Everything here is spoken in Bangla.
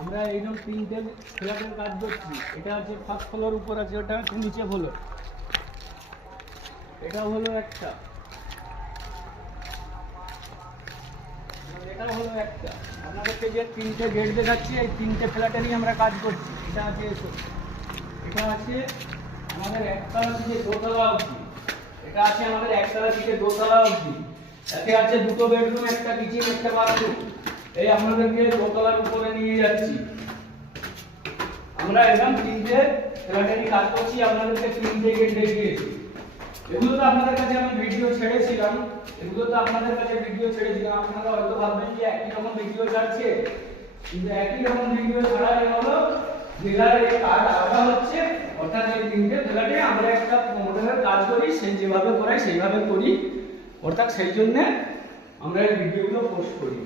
আমরা এইরকম তিনটে ফ্ল্যাটের কাজ করছি। এটা হচ্ছে ফার্স্ট ফ্লোর উপর আছে, ওটা হচ্ছে নিচে ফ্লোর। এটা হলো একটা, এটা হলো একটা। আপনাদেরকে যে তিনটে গেট দেখাচ্ছি, এই তিনটে ফ্ল্যাটেরই আমরা কাজ করছি। এটা আছে এটা আছে আমাদের একতলা থেকে দোতলা অবধি। এটা আছে আমাদের একতলা থেকে দোতলা অবধি। এতে আছে দুটো বেডরুম, একটা কিচেন, একটা বাথরুম। এই আপনাদেরকে দোতলার উপরে নিয়ে যাচ্ছি। আমরা একদম তিনটে ফ্ল্যাটেরই কাজ করছি, আপনাদেরকে তিনটে গেট দেখিয়েছি। এগুলো তো আপনাদের কাছে আমি ভিডিও ছেড়েছিলাম, আপনারা হয়তো ভাববেন যে একই রকম ভিডিও ছাড়ছে, কিন্তু একই রকম ভিডিও ছাড়া হলো জেলার এই কাজ আলাদা হচ্ছে। অর্থাৎ এই তিনটে জেলাতে আমরা একটা মডেলের কাজ করি, সেই যেভাবে করাই সেইভাবে করি। অর্থাৎ সেই জন্য আমরা এই ভিডিওগুলো পোস্ট করি।